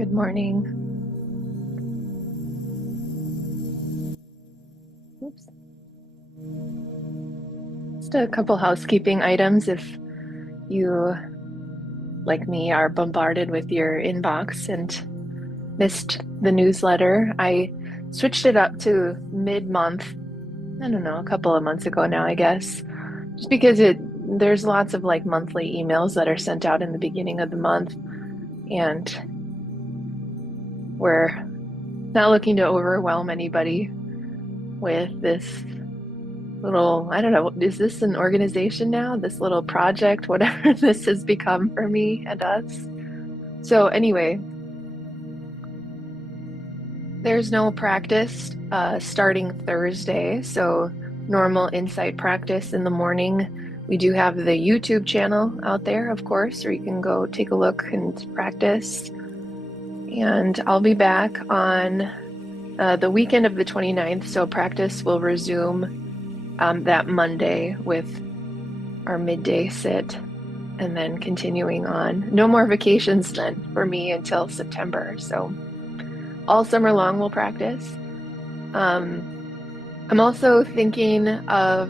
Good morning. Oops. Just a couple housekeeping items. If you, like me, are bombarded with your inbox and missed the newsletter, I switched it up to mid-month. I don't know, a couple of months ago now, I guess. Just because there's lots of like monthly emails that are sent out in the beginning of the month, and we're not looking to overwhelm anybody with this little, I don't know, is this an organization now? This little project, whatever this has become for me and us. So, anyway, there's no practice starting Thursday. So, normal insight practice in the morning. We do have the YouTube channel out there, of course, where you can go take a look and practice. And I'll be back on the weekend of the 29th. So, practice will resume that Monday with our midday sit and then continuing on. No more vacations then for me until September. So all summer long we'll practice. I'm also thinking of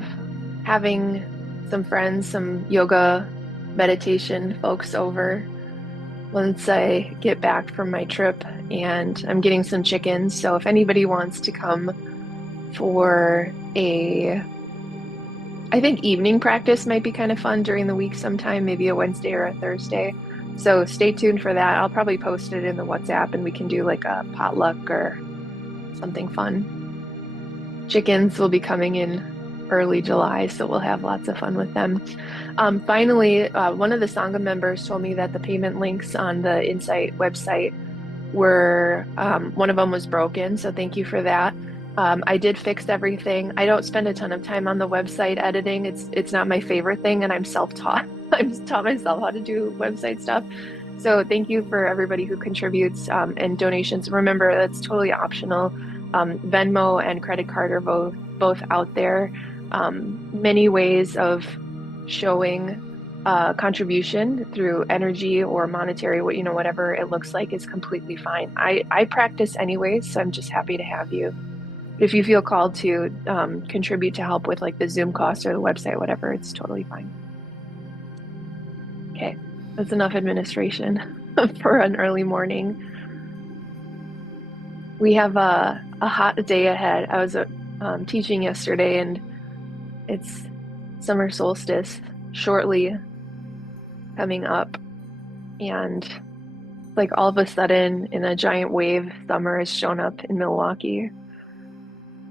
having some friends, some yoga meditation folks over once I get back from my trip, and I'm getting some chickens. So if anybody wants to come for I think evening practice might be kind of fun during the week sometime, maybe a Wednesday or a Thursday. So stay tuned for that. I'll probably post it in the WhatsApp and we can do like a potluck or something fun. Chickens will be coming in early July, so we'll have lots of fun with them. Finally, one of the Sangha members told me that the payment links on the Insight website were, one of them was broken, so thank you for that. I did fix everything. I don't spend a ton of time on the website editing. It's not my favorite thing, and I'm self-taught. I've taught myself how to do website stuff. So thank you for everybody who contributes and donations. Remember, that's totally optional. Venmo and credit card are both out there. Many ways of showing contribution through energy or monetary, whatever it looks like is completely fine. I practice anyways, so I'm just happy to have you. If you feel called to contribute to help with like the Zoom cost or the website, whatever, it's totally fine. Okay, that's enough administration for an early morning. We have a hot day ahead. I was teaching yesterday, and it's summer solstice shortly coming up, and like all of a sudden in a giant wave, summer has shown up in Milwaukee.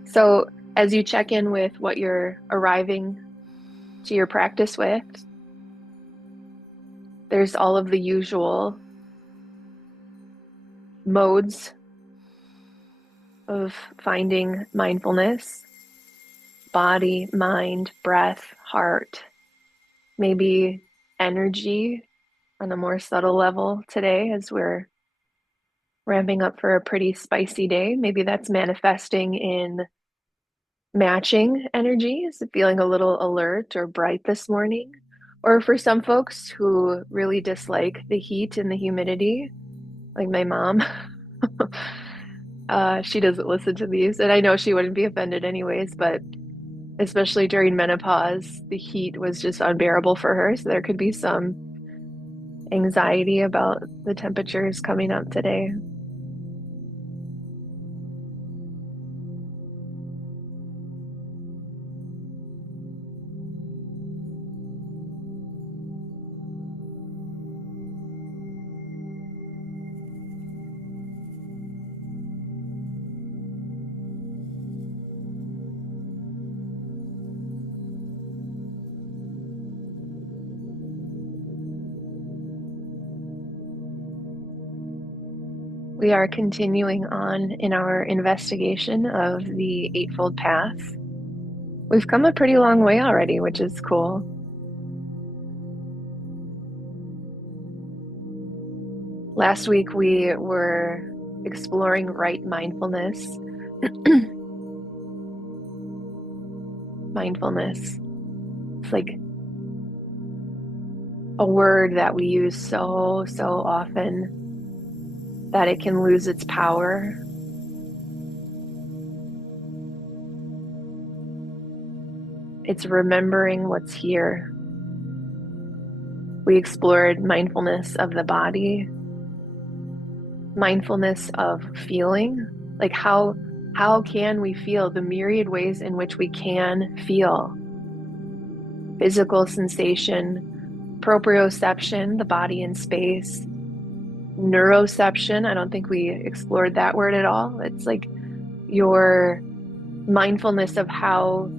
So as you check in with what you're arriving to your practice with, there's all of the usual modes of finding mindfulness: body, mind, breath, heart, maybe energy on a more subtle level today as we're ramping up for a pretty spicy day. Maybe that's manifesting in matching energies, feeling a little alert or bright this morning. Or for some folks who really dislike the heat and the humidity, like my mom, she doesn't listen to these, and I know she wouldn't be offended anyways, but especially during menopause, the heat was just unbearable for her. So there could be some anxiety about the temperatures coming up today. We are continuing on in our investigation of the Eightfold Path. We've come a pretty long way already, which is cool. Last week we were exploring right mindfulness. Mindfulness. It's like a word that we use so often. that it can lose its power. It's remembering what's here. We explored mindfulness of the body, mindfulness of feeling, like how can we feel, the myriad ways in which we can feel. Physical sensation, proprioception, the body in space, neuroception. I don't think we explored that word at all. It's like your mindfulness of how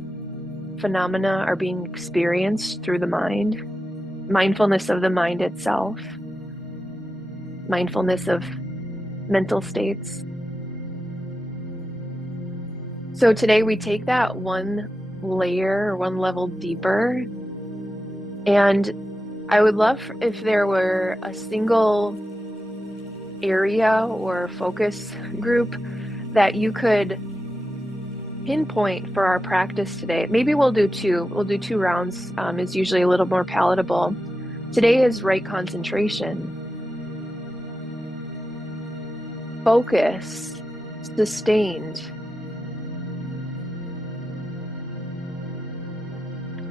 phenomena are being experienced through the mind, mindfulness of the mind itself, mindfulness of mental states. So today we take that one layer or one level deeper. And I would love if there were a single area or focus group that you could pinpoint for our practice today. Maybe we'll do two. We'll do two rounds. Is usually a little more palatable. Today is right concentration. Focus, sustained.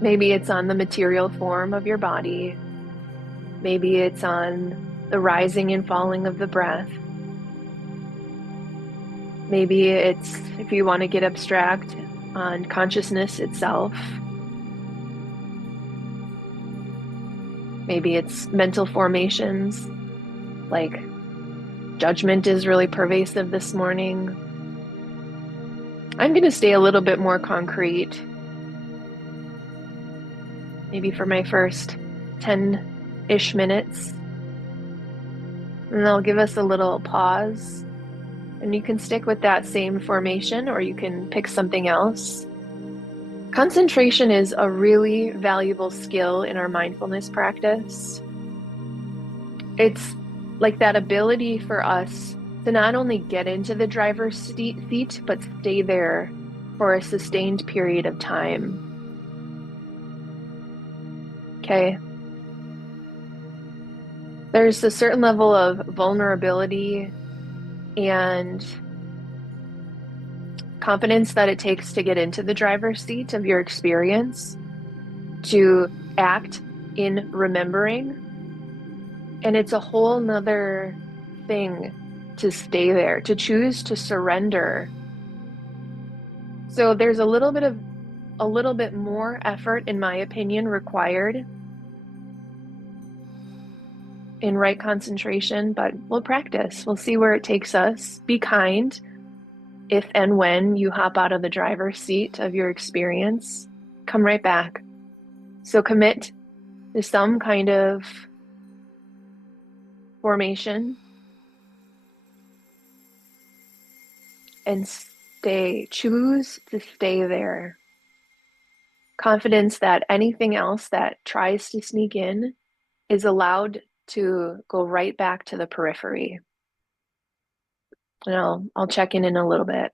Maybe it's on the material form of your body. Maybe it's on the rising and falling of the breath. Maybe it's, if you want to get abstract, on consciousness itself. Maybe it's mental formations, like judgment is really pervasive this morning. I'm going to stay a little bit more concrete. Maybe for my first 10-ish minutes. And I'll give us a little pause. And you can stick with that same formation or you can pick something else. Concentration is a really valuable skill in our mindfulness practice. It's like that ability for us to not only get into the driver's seat, but stay there for a sustained period of time. Okay. There's a certain level of vulnerability and confidence that it takes to get into the driver's seat of your experience, to act in remembering. And it's a whole nother thing to stay there, to choose to surrender. So there's a little bit more effort, in my opinion, required in right concentration, but we'll practice. We'll see where it takes us. Be kind if and when you hop out of the driver's seat of your experience. Come right back. So commit to some kind of formation and choose to stay there. Confidence that anything else that tries to sneak in is allowed to go right back to the periphery. And I'll check in a little bit.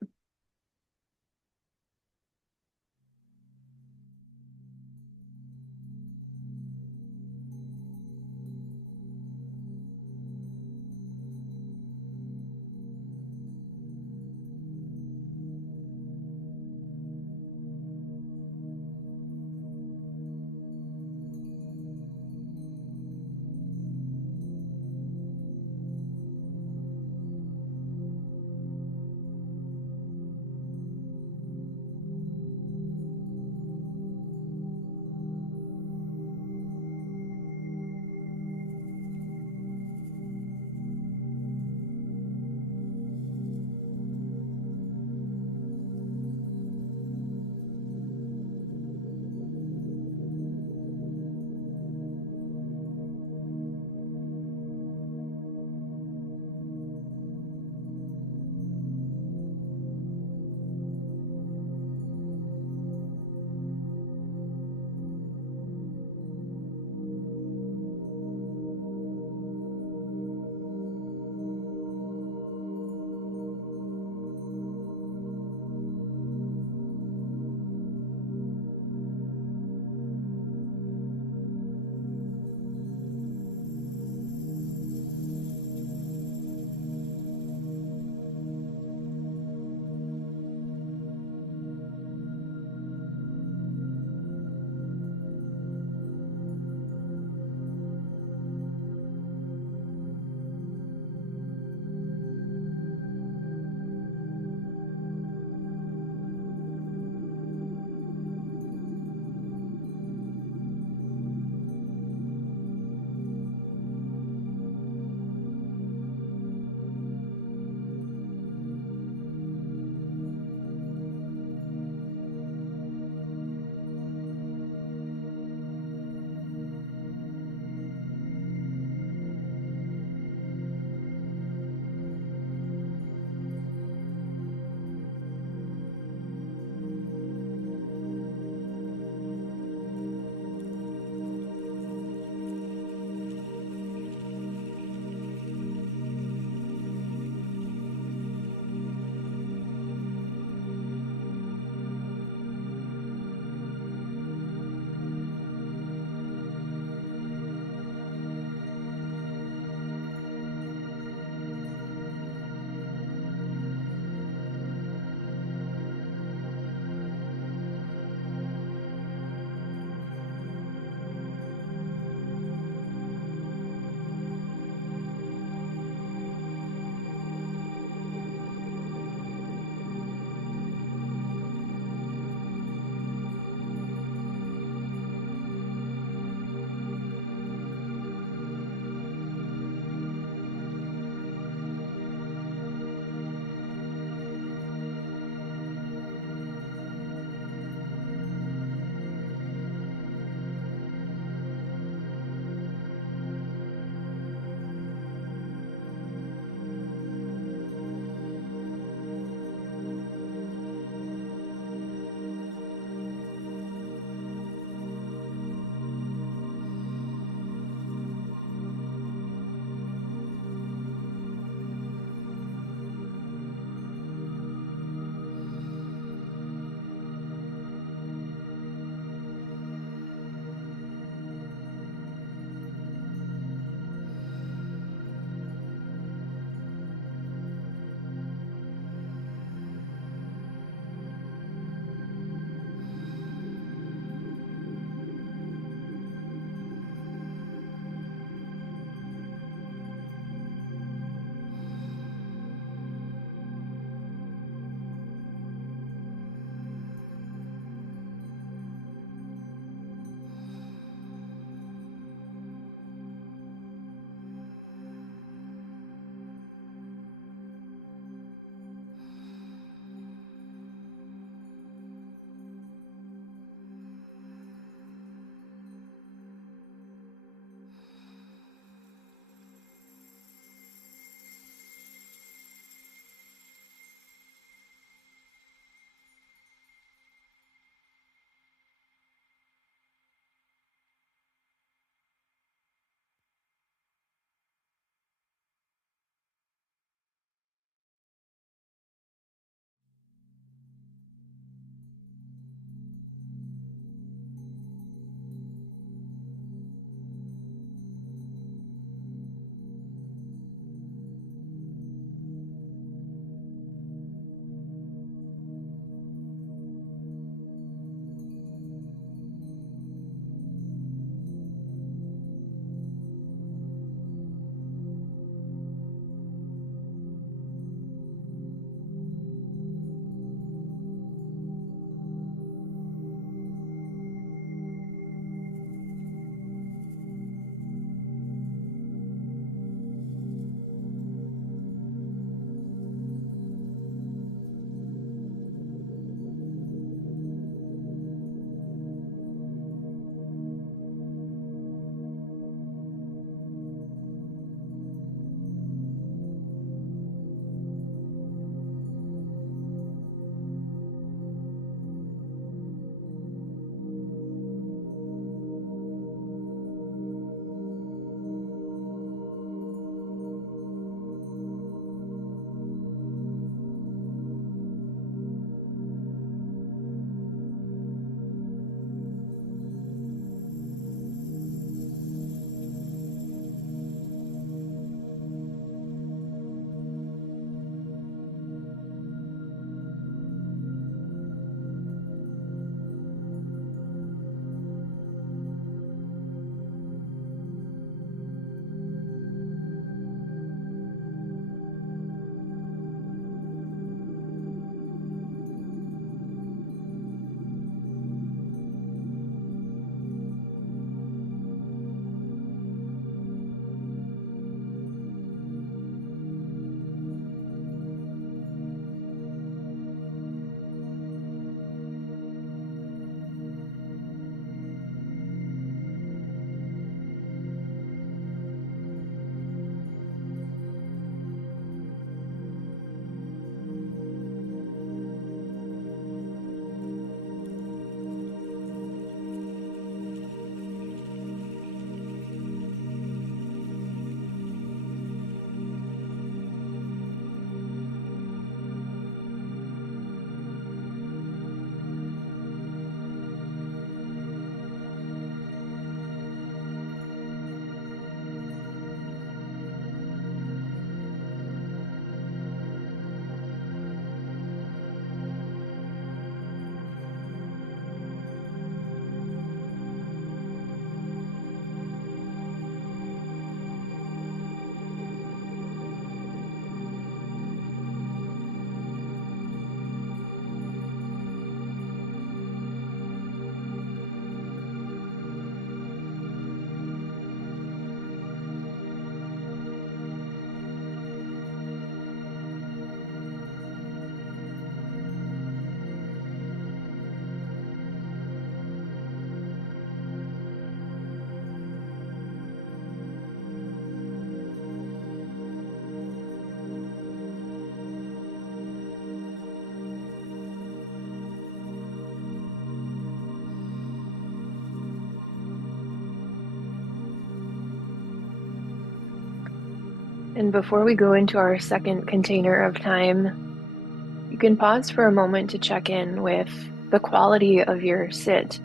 And before we go into our second container of time, you can pause for a moment to check in with the quality of your sit.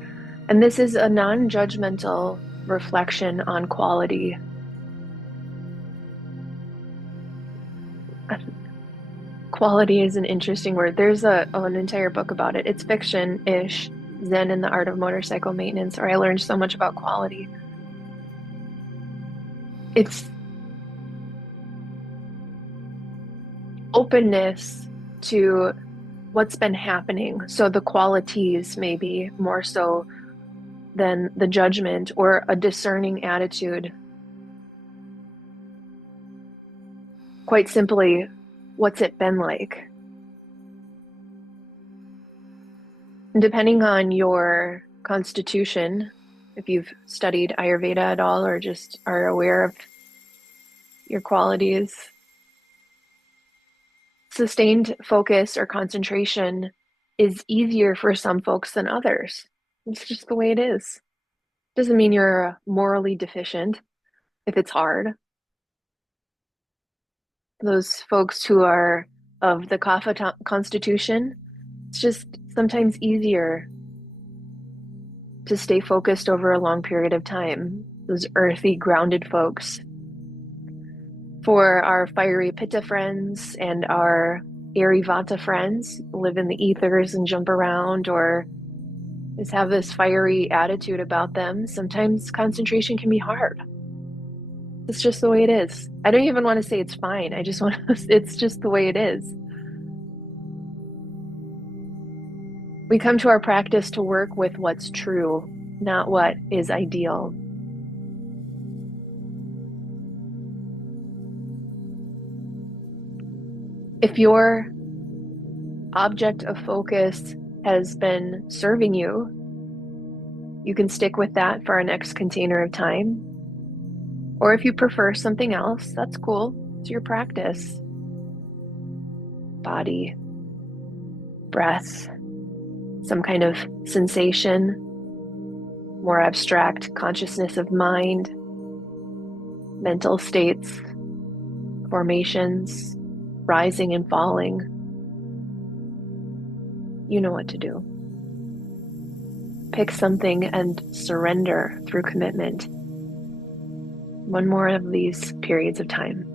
And this is a non-judgmental reflection on quality. Quality is an interesting word. There's an entire book about it. It's fiction-ish, Zen and the Art of Motorcycle Maintenance, or I learned so much about quality. It's openness to what's been happening. So the qualities maybe more so than the judgment, or a discerning attitude. Quite simply, what's it been like? And depending on your constitution, if you've studied Ayurveda at all or just are aware of your qualities, sustained focus or concentration is easier for some folks than others. It's just the way it is. Doesn't mean you're morally deficient if it's hard. Those folks who are of the Kapha constitution, it's just sometimes easier to stay focused over a long period of time. Those earthy, grounded folks. For our fiery Pitta friends and our airy Vata friends, live in the ethers and jump around or just have this fiery attitude about them, sometimes concentration can be hard. It's just the way it is. I don't even want to say it's fine. I just want to, it's just the way it is. We come to our practice to work with what's true, not what is ideal. If your object of focus has been serving you, you can stick with that for our next container of time. Or if you prefer something else, that's cool. It's your practice. Body, breath, some kind of sensation, more abstract consciousness of mind, mental states, formations, rising and falling. You know what to do. Pick something and surrender through commitment. One more of these periods of time.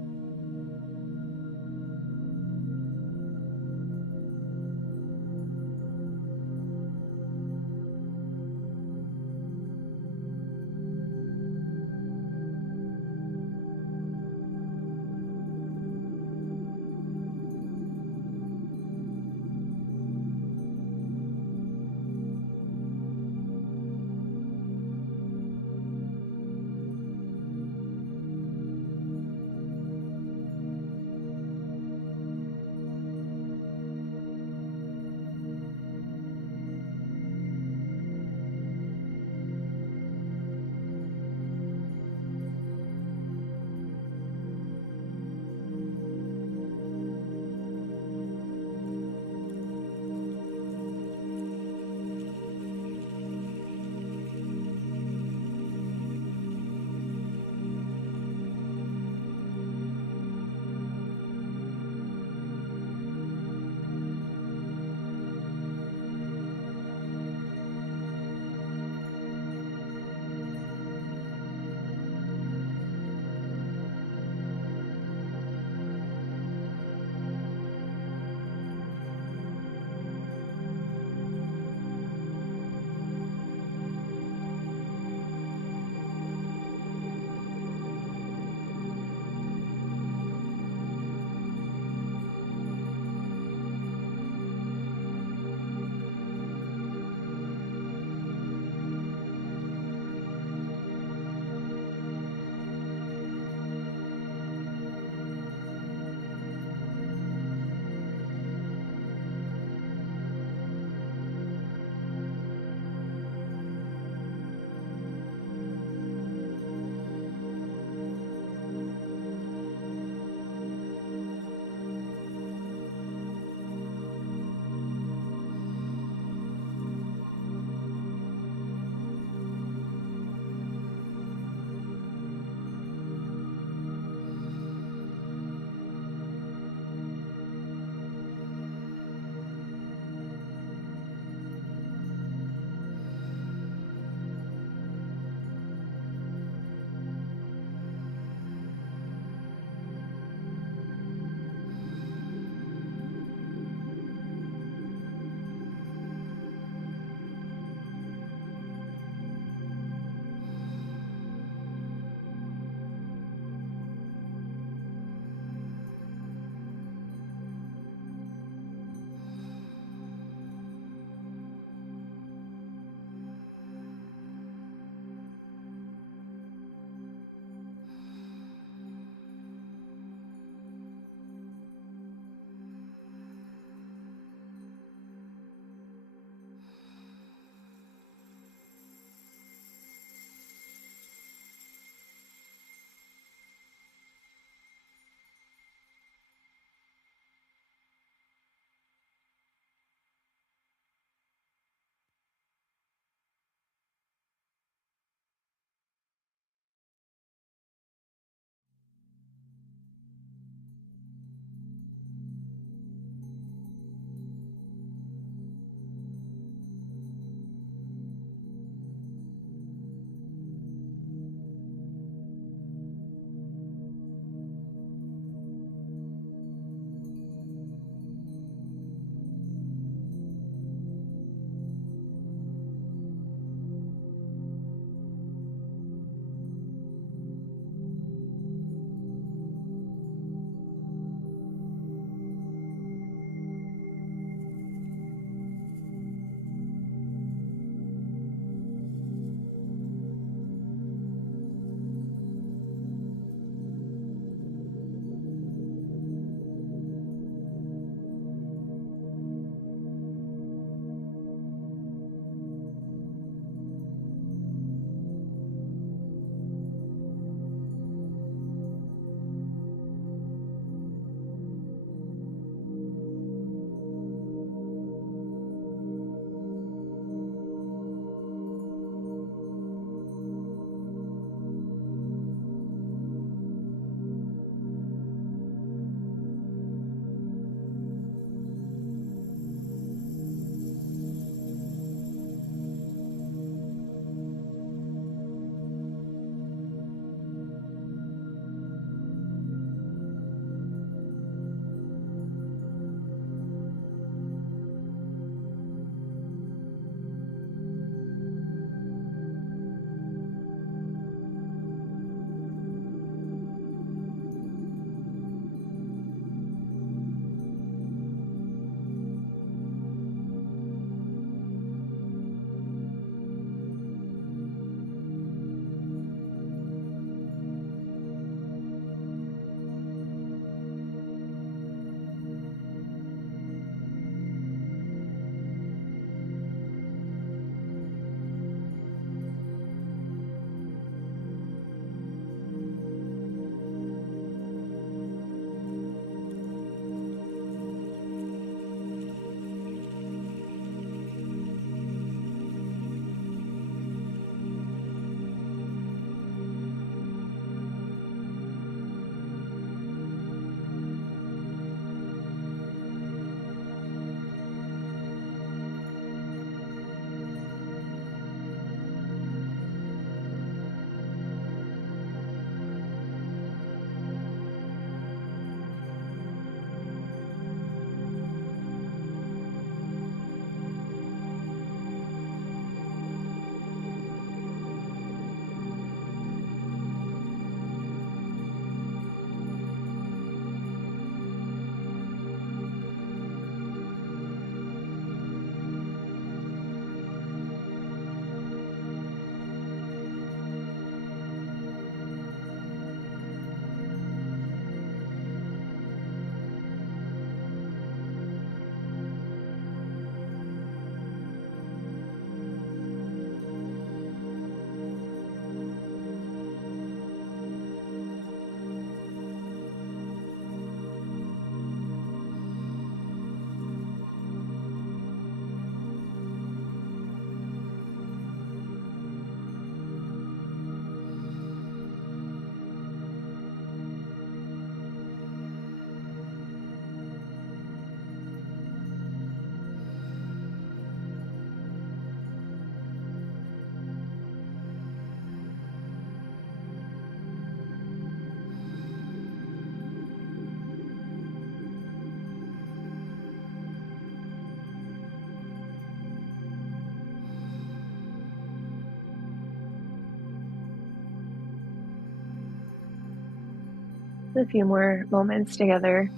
a few more moments together.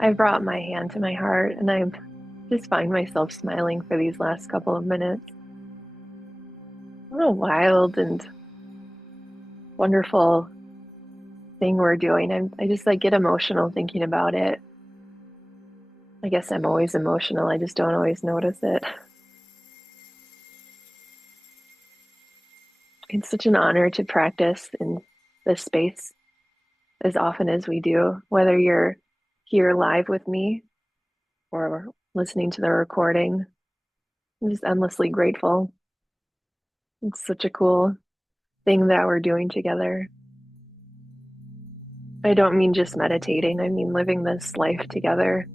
I brought my hand to my heart and I just find myself smiling for these last couple of minutes. What a wild and wonderful thing we're doing. I just like get emotional thinking about it. I guess I'm always emotional. I just don't always notice it. It's such an honor to practice in this space as often as we do, whether you're here live with me or listening to the recording. I'm just endlessly grateful. It's such a cool thing that we're doing together. I don't mean just meditating, I mean living this life together.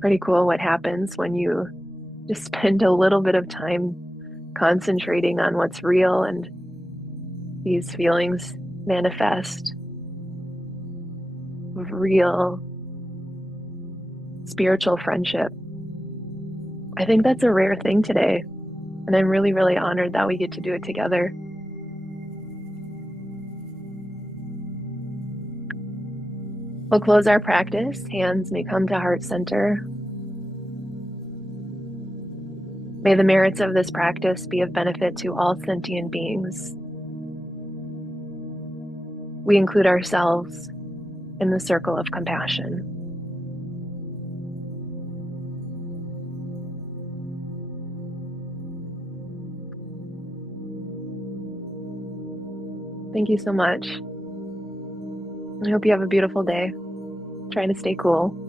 Pretty cool what happens when you just spend a little bit of time concentrating on what's real and these feelings manifest of real spiritual friendship. I think that's a rare thing today, and I'm really, really honored that we get to do it together. We'll close our practice. Hands may come to heart center. May the merits of this practice be of benefit to all sentient beings. We include ourselves in the circle of compassion. Thank you so much. I hope you have a beautiful day. Trying to stay cool.